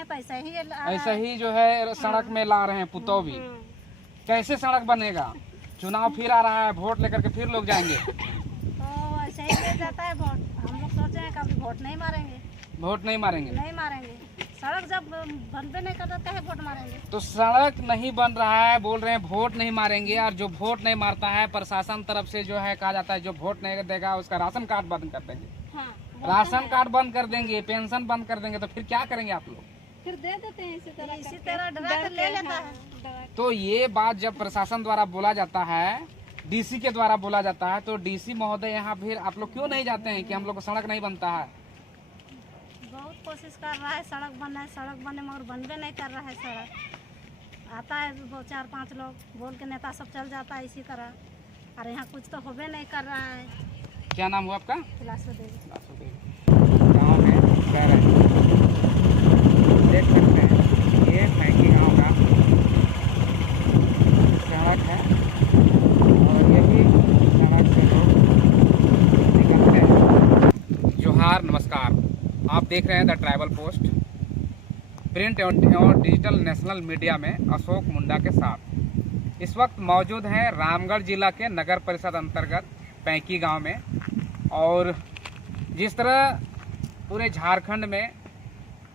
हैं तो ऐसा ही जो है सड़क में ला रहे हैं पुतौ भी। कैसे सड़क बनेगा? चुनाव फिर आ रहा है, वोट लेकर के फिर लोग जाएंगे। तो ऐसे ही ले जाता है वोट। हम लोग सोचे हैं कभी वोट नहीं मारेंगे। वोट नहीं मारेंगे? नहीं मारेंगे। सड़क जब बनबे नहीं कर देते है वोट मारेंगे। तो सड़क नहीं बन रहा है, बोल रहे हैं वोट नहीं मारेंगे, और जो वोट नहीं मारता है प्रशासन तरफ से जो है कहा जाता है जो वोट नहीं देगा उसका राशन कार्ड बंद कर देंगे। हाँ, राशन कार्ड बंद कर देंगे, पेंशन बंद कर देंगे, तो फिर क्या करेंगे आप लोग? फिर दे देते हैं इसी तरह डरा कर ले लेता है। तो ये बात जब प्रशासन द्वारा बोला जाता है, डीसी के द्वारा बोला जाता है, तो डीसी महोदय यहाँ फिर आप लोग क्यों नहीं जाते हैं कि हम लोग को सड़क नहीं बनता है? बहुत कोशिश कर रहा है सड़क बने मगर बनबे नहीं कर रहा है सड़क। आता है 4-5 लोग बोल के नेता सब चल जाता है इसी तरह, और यहाँ कुछ तो होबे नहीं कर रहा है। क्या नाम हुआ आपका? खिलासो देवी। गाँव में कह रहे हैं, देख सकते हैं ये पैंकी गाँव का सड़क है, और यही सड़क से लोग निकलते हैं। जोहार, नमस्कार। आप देख रहे हैं द ट्राइबल पोस्ट, प्रिंट और डिजिटल नेशनल मीडिया में अशोक मुंडा के साथ। इस वक्त मौजूद हैं रामगढ़ जिला के नगर परिषद अंतर्गत पैंकी गांव में। और जिस तरह पूरे झारखंड में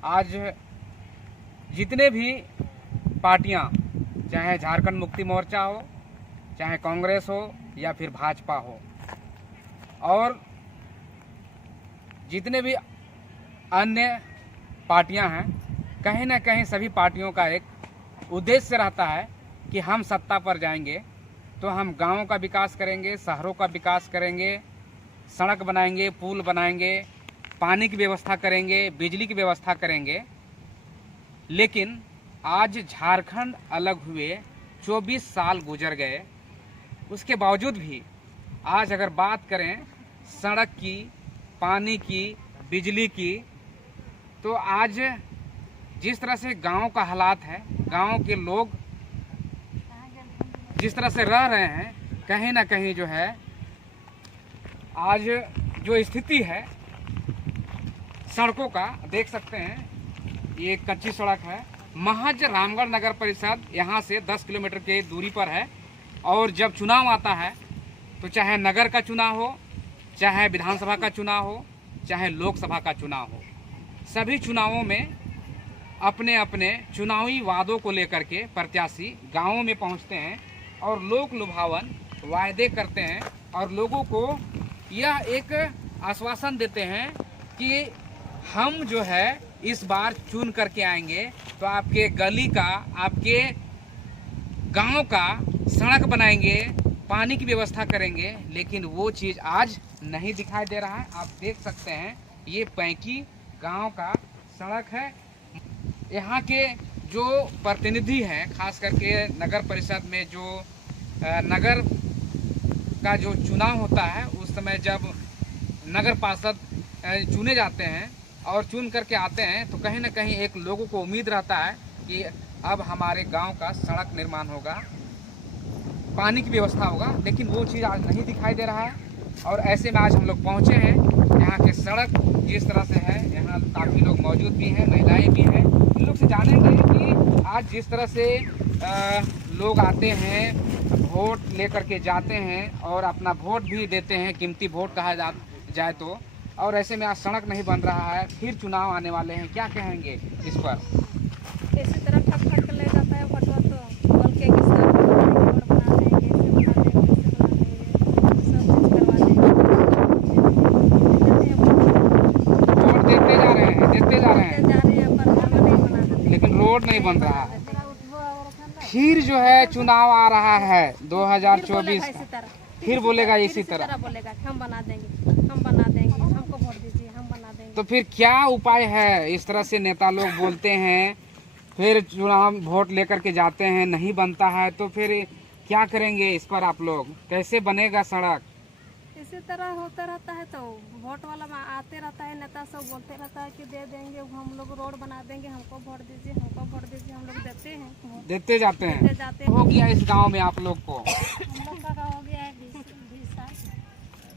आज जितने भी पार्टियां, चाहे झारखंड मुक्ति मोर्चा हो, चाहे कांग्रेस हो या फिर भाजपा हो, और जितने भी अन्य पार्टियां हैं, कहीं ना कहीं सभी पार्टियों का एक उद्देश्य रहता है कि हम सत्ता पर जाएंगे तो हम गांवों का विकास करेंगे, शहरों का विकास करेंगे, सड़क बनाएंगे, पुल बनाएंगे, पानी की व्यवस्था करेंगे, बिजली की व्यवस्था करेंगे। लेकिन आज झारखंड अलग हुए 24 साल गुजर गए, उसके बावजूद भी आज अगर बात करें सड़क की, पानी की, बिजली की, तो आज जिस तरह से गांव का हालात है, गांव के लोग जिस तरह से रह रहे हैं, कहीं ना कहीं जो है आज जो स्थिति है सड़कों का, देख सकते हैं ये कच्ची सड़क है। महज रामगढ़ नगर परिषद यहाँ से 10 किलोमीटर की दूरी पर है। और जब चुनाव आता है तो चाहे नगर का चुनाव हो, चाहे विधानसभा का चुनाव हो, चाहे लोकसभा का चुनाव हो, सभी चुनावों में अपने अपने चुनावी वादों को लेकर के प्रत्याशी गांवों में पहुंचते हैं और लोक लुभावन वायदे करते हैं, और लोगों को यह एक आश्वासन देते हैं कि हम जो है इस बार चुन करके आएंगे तो आपके गली का, आपके गांव का सड़क बनाएंगे, पानी की व्यवस्था करेंगे। लेकिन वो चीज़ आज नहीं दिखाई दे रहा है। आप देख सकते हैं ये पैंकी गांव का सड़क है। यहाँ के जो प्रतिनिधि हैं, खास करके नगर परिषद में जो नगर का जो चुनाव होता है, उस समय जब नगर पार्षद चुने जाते हैं और चुन करके आते हैं, तो कहीं ना कहीं एक लोगों को उम्मीद रहता है कि अब हमारे गांव का सड़क निर्माण होगा, पानी की व्यवस्था होगा। लेकिन वो चीज़ आज नहीं दिखाई दे रहा है। और ऐसे में आज हम लोग पहुँचे हैं, यहाँ के सड़क जिस तरह से है, यहाँ काफ़ी लोग मौजूद भी हैं, महिलाएं भी हैं। इन लोग से जानेंगे कि आज जिस तरह से लोग आते हैं, वोट लेकर के जाते हैं और अपना वोट भी देते हैं, कीमती वोट कहा जाए तो, और ऐसे में आज सड़क नहीं बन रहा है, फिर चुनाव आने वाले हैं, क्या कहेंगे इस पर? इसी तरह ठक ठक ले जाता है वोट, तो बोल के रोड बना देंगे, वोट देते जा रहे हैं, पर हमें नहीं बना, लेकिन रोड नहीं बन रहा है। फिर जो है चुनाव आ रहा है 2024 का, फिर बोलेगा इसी तरह बोलेगा हम बना देंगे, हमको वोट दीजिए, हम बना देंगे। तो फिर क्या उपाय है? इस तरह से नेता लोग बोलते हैं, फिर चुनाव वोट लेकर के जाते हैं, नहीं बनता है, तो फिर क्या करेंगे इस पर आप लोग? कैसे बनेगा सड़क? इसी तरह होता रहता है, तो वोट वाला आते रहता है, नेता सब बोलते रहता है कि दे देंगे, हम लोग रोड बना देंगे, हमको वोट दीजिए, हमको वोट दीजिए। हम लोग देते हैं, देते जाते हैं। हो गया इस गांव में आप लोग को? हम लोग का हो गया है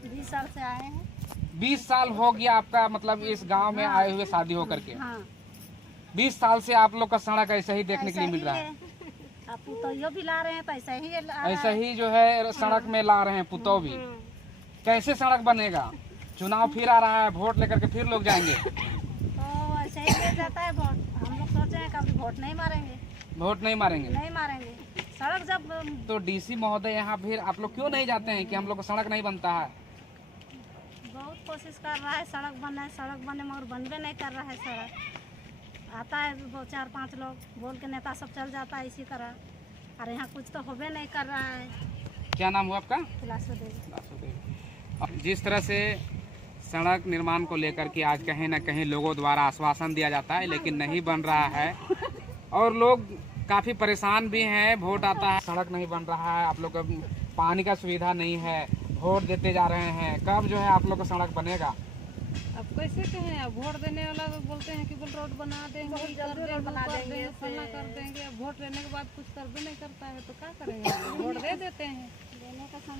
20 साल से आए हैं। 20 साल हो गया आपका, मतलब इस गांव में आए हुए शादी होकर के? हाँ। 20 साल से आप लोग का सड़क ऐसा ही देखने के लिए मिल रहा है। आप पुतौइयो भी ला रहे हैं तो ऐसा ही आ रहा ऐसा है। ही जो है सड़क में ला रहे हैं पुतौ भी। कैसे सड़क बनेगा? चुनाव फिर आ रहा है, वोट लेकर के फिर लोग जाएंगे। तो ऐसे ही ले जाता है वोट। हम लोग सोचे हैं कभी वोट नहीं मारेंगे। वोट नहीं मारेंगे? नहीं मारेंगे। सड़क जब तो डीसी महोदय यहाँ फिर आप लोग क्यों नहीं जाते हैं कि हम लोग को सड़क नहीं बनता है? बहुत कोशिश कर रहा है सड़क बने मगर बनबे नहीं कर रहा है सड़क। आता है 4-5 लोग बोल के नेता सब चल जाता है इसी तरह, और यहाँ कुछ तो होबे नहीं कर रहा है। क्या नाम हुआ आपका? तिलासो देवी। जिस तरह से सड़क निर्माण को लेकर के आज कहीं ना कहीं लोगों द्वारा आश्वासन दिया जाता है लेकिन नहीं बन रहा है और लोग काफ़ी परेशान भी हैं। वोट आता है, सड़क नहीं बन रहा है, आप लोग को पानी का सुविधा नहीं है, वोट देते जा रहे हैं, कब जो है आप लोग का सड़क बनेगा? अब कैसे कहें, अब वोट देने वाला तो बोलते हैं कि बोल रोड बना देंगे, रोड बना देंगे, फलना कर देंगे। अब वोट लेने के बाद कुछ करबे नहीं करता है तो क्या करेंगे? वोट दे देते हैं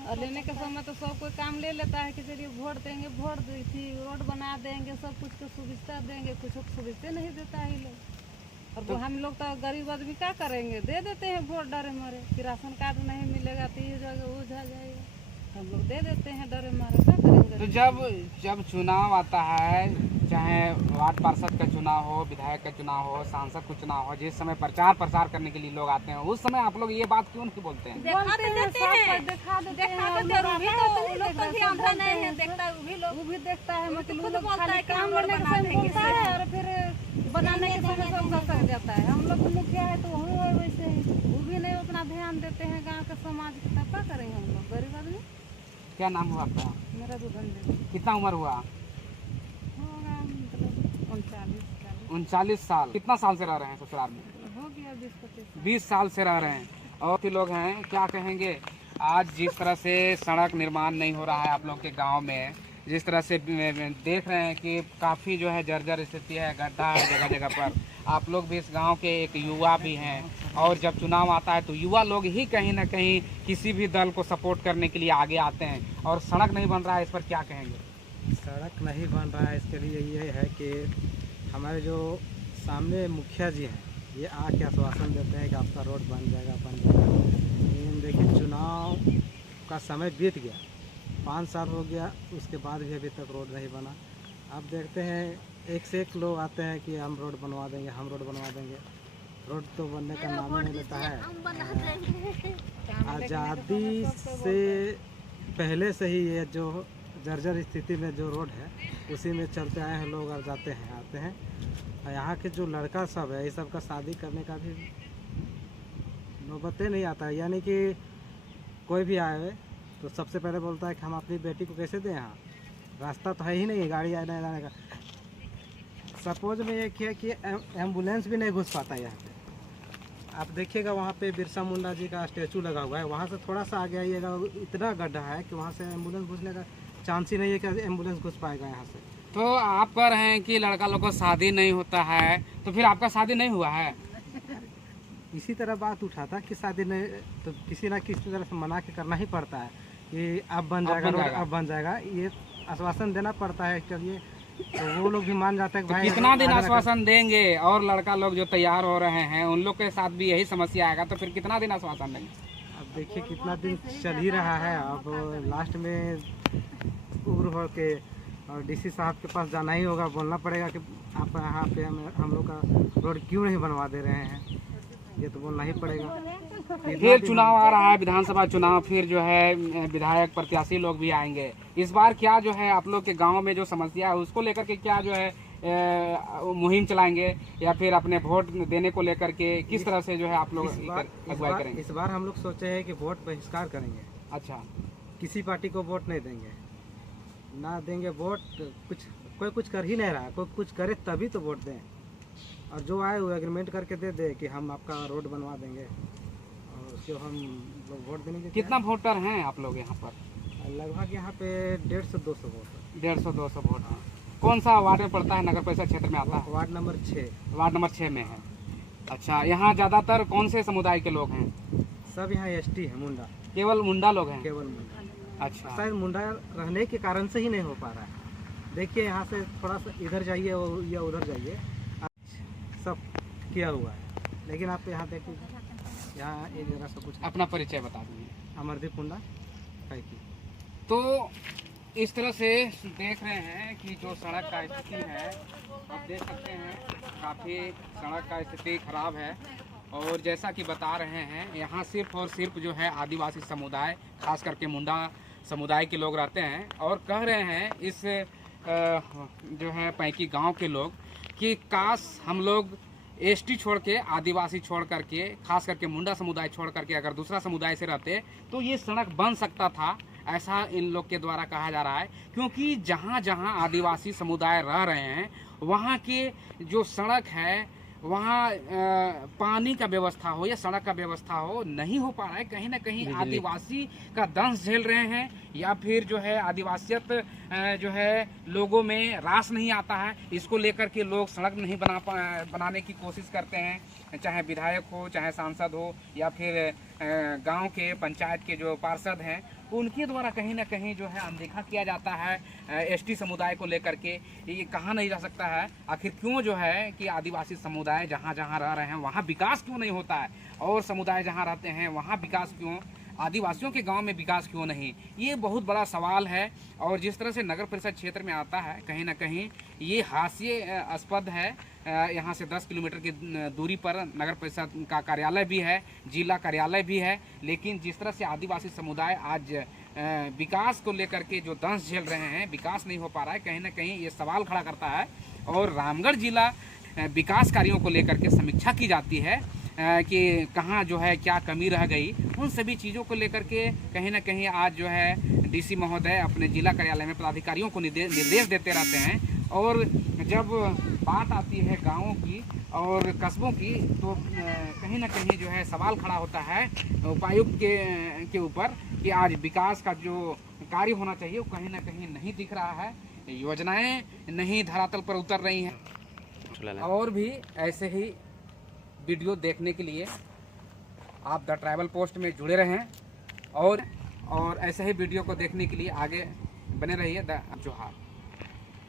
और लेने के समय तो सब कोई काम ले लेता है कि चलिए वोट देंगे, वोट दी थी, रोड बना देंगे, सब कुछ को सुविधा देंगे, कुछ को सुविधा नहीं देता है ये लोग। और तो हम लोग तो गरीब आदमी क्या करेंगे? दे देते हैं वोट डरे मारे कि राशन कार्ड नहीं मिलेगा तो ये जगह वो जा जाएगा, हम लोग दे देते हैं डरे मारे, क्या करेंगे? तो जब चुनाव आता है, चाहे वार्ड पार्षद का चुनाव हो, विधायक का चुनाव हो, सांसद का चुनाव हो, जिस समय प्रचार प्रसार करने के लिए लोग आते हैं उस समय आप लोग ये बात क्यों नहीं बोलते हैं? दिखा देते हैं, दिखा देते हैं, वो भी देखता है, मतलब लोग खाली काम करने के समय बोलता है और फिर बनाने के समय सब कर जाता है। हम लोग मुखिया है तो वही है वैसे ही, वो भी नहीं उतना ध्यान देते हैं गाँव के समाज के, तब क्या करेंगे हम लोग गरीब आदमी। क्या नाम हुआ आपका? मेरा दुल्हन कितना उम्र हुआ? होगा मतलब 39 39 साल। कितना साल से रह रहे हैं ससुराल में? हो गया 20-25। 20 साल से रह रहे हैं। और भी लोग हैं, क्या कहेंगे? आज जिस तरह से सड़क निर्माण नहीं हो रहा है आप लोग के गांव में, जिस तरह से देख रहे हैं कि काफ़ी जो है जर्जर स्थिति है, गड्ढा है जगह जगह पर। आप लोग भी इस गांव के एक युवा भी हैं और जब चुनाव आता है तो युवा लोग ही कहीं ना कहीं किसी भी दल को सपोर्ट करने के लिए आगे आते हैं और सड़क नहीं बन रहा है, इस पर क्या कहेंगे? सड़क नहीं बन रहा है इसके लिए ये है कि हमारे जो सामने मुखिया जी हैं ये आके आश्वासन देते हैं कि आपका रोड बन जाएगा। लेकिन देखिए चुनाव का समय बीत गया, 5 साल हो गया, उसके बाद भी अभी तक रोड नहीं बना। अब देखते हैं एक से एक लोग आते हैं कि हम रोड बनवा देंगे, हम रोड बनवा देंगे। रोड तो बनने का नाम ही नहीं लेता है। आज़ादी से पहले से ही ये जो जर्जर स्थिति में जो रोड है उसी में चलते आए हैं लोग और जाते हैं आते हैं। और यहाँ के जो लड़का सब है ये सब का शादी करने का भी नौबते नहीं आता है। यानी कि कोई भी आए तो सबसे पहले बोलता है कि हम अपनी बेटी को कैसे दें, यहाँ रास्ता तो है ही नहीं गाड़ी आने जाने का। सपोज में ये है कि एम्बुलेंस भी नहीं घुस पाता यहाँ पे। आप देखिएगा वहाँ पे बिरसा मुंडा जी का स्टैचू लगा हुआ है, वहाँ से थोड़ा सा आगे आइएगा इतना गड्ढा है कि वहाँ से एम्बुलेंस घुसने का चांस ही नहीं है कि एम्बुलेंस घुस पाएगा यहाँ से। तो आप कह रहे हैं कि लड़का लोग को शादी नहीं होता है, तो फिर आपका शादी नहीं हुआ है? इसी तरह बात उठा था कि शादी नहीं, तो किसी ना किसी तरह से मना के करना ही पड़ता है कि अब बन जाएगा रोड, अब बन जाएगा, ये आश्वासन देना पड़ता है। चलिए तो वो लोग भी मान जाते हैं कि भाई कितना दिन आश्वासन देंगे? और लड़का लोग जो तैयार हो रहे हैं उन लोग के साथ भी यही समस्या आएगा, तो फिर कितना दिन आश्वासन देंगे? अब देखिए कितना दिन चल ही रहा है। अब लास्ट में उम्र हो के और डीसी साहब के पास जाना ही होगा, बोलना पड़ेगा कि आप यहाँ पे हम लोग का रोड क्यों नहीं बनवा दे रहे हैं, ये तो बोलना ही पड़ेगा। फिर चुनाव आ रहा है, विधानसभा चुनाव, फिर जो है विधायक प्रत्याशी लोग भी आएंगे। इस बार क्या जो है आप लोग के गांव में जो समस्या है उसको लेकर के क्या जो है मुहिम चलाएंगे या फिर अपने वोट देने को लेकर के किस तरह से जो है आप लोग अगुवाई करेंगे? इस बार हम लोग सोचे हैं कि वोट बहिष्कार करेंगे। अच्छा, किसी पार्टी को वोट नहीं देंगे, ना देंगे वोट। कोई कुछ कर ही नहीं रहा, कोई कुछ करे तभी तो वोट दें। और जो आए वो एग्रीमेंट करके दे दे कि हम आपका रोड बनवा देंगे और उसको हम लोग वोट देंगे। कितना वोटर हैं आप लोग यहाँ पर? लगभग यहाँ पे 150-200 वोट। 150-200 वोट हैं। कौन सा वार्ड में पड़ता है? नगर परिषद क्षेत्र में आता है? Ward number 6। वार्ड नंबर 6 में है। अच्छा, यहाँ ज़्यादातर कौन से समुदाय के लोग हैं? सब यहाँ एसटी है, मुंडा। केवल मुंडा लोग हैं? केवल मुंडा। अच्छा, शायद मुंडा रहने के कारण से ही नहीं हो पा रहा है। देखिए यहाँ से थोड़ा सा इधर जाइए या उधर जाइए, सब किया हुआ है। लेकिन आप यहाँ देखिए, यहाँ एक जगह से कुछ अपना परिचय बता दीजिए। अमरदीप हुंडा पैकी। तो इस तरह से देख रहे हैं कि जो सड़क का स्थिति है, आप देख सकते हैं काफ़ी सड़क का स्थिति खराब है। और जैसा कि बता रहे हैं, यहाँ सिर्फ और सिर्फ जो है आदिवासी समुदाय, खास करके मुंडा समुदाय के लोग रहते हैं। और कह रहे हैं इस जो है पैकी गांव के लोग कि काश हम लोग एसटी छोड़ के, आदिवासी छोड़ करके, खास करके मुंडा समुदाय छोड़ करके अगर दूसरा समुदाय से रहते तो ये सड़क बन सकता था, ऐसा इन लोग के द्वारा कहा जा रहा है। क्योंकि जहाँ जहाँ आदिवासी समुदाय रह रहे हैं वहाँ के जो सड़क है, वहाँ पानी का व्यवस्था हो या सड़क का व्यवस्था हो, नहीं हो पा रहा है। कहीं ना कहीं आदिवासी का दंश झेल रहे हैं, या फिर जो है आदिवासियत जो है लोगों में रास नहीं आता है। इसको लेकर के लोग सड़क नहीं बनाने की कोशिश करते हैं, चाहे विधायक हो, चाहे सांसद हो, या फिर गांव के पंचायत के जो पार्षद हैं, उनके द्वारा कहीं ना कहीं जो है अनदेखा किया जाता है एसटी समुदाय को लेकर के। ये कहा नहीं जा सकता है आखिर क्यों जो है कि आदिवासी समुदाय जहाँ जहाँ रह रहे हैं वहाँ विकास क्यों नहीं होता है, और समुदाय जहाँ रहते हैं वहाँ विकास क्यों, आदिवासियों के गांव में विकास क्यों नहीं, ये बहुत बड़ा सवाल है। और जिस तरह से नगर परिषद क्षेत्र में आता है, कहीं ना कहीं ये हास्यास्पद है। यहाँ से 10 किलोमीटर की दूरी पर नगर परिषद का कार्यालय भी है, जिला कार्यालय भी है, लेकिन जिस तरह से आदिवासी समुदाय आज विकास को लेकर के जो दंश झेल रहे हैं, विकास नहीं हो पा रहा है, कहीं ना कहीं ये सवाल खड़ा करता है। और रामगढ़ जिला विकास कार्यों को लेकर के समीक्षा की जाती है कि कहाँ जो है क्या कमी रह गई, उन सभी चीज़ों को लेकर के कहीं ना कहीं आज जो है डीसी महोदय अपने जिला कार्यालय में पदाधिकारियों को निर्देश देते रहते हैं। और जब बात आती है गाँवों की और कस्बों की, तो कहीं ना कहीं जो है सवाल खड़ा होता है उपायुक्त के ऊपर कि आज विकास का जो कार्य होना चाहिए वो कहीं ना कहीं नहीं दिख रहा है, योजनाएं नहीं धरातल पर उतर रही हैं। और भी ऐसे ही वीडियो देखने के लिए आप द ट्रैवल पोस्ट में जुड़े रहें, और ऐसे ही वीडियो को देखने के लिए आगे बने रहिए। द जोहार।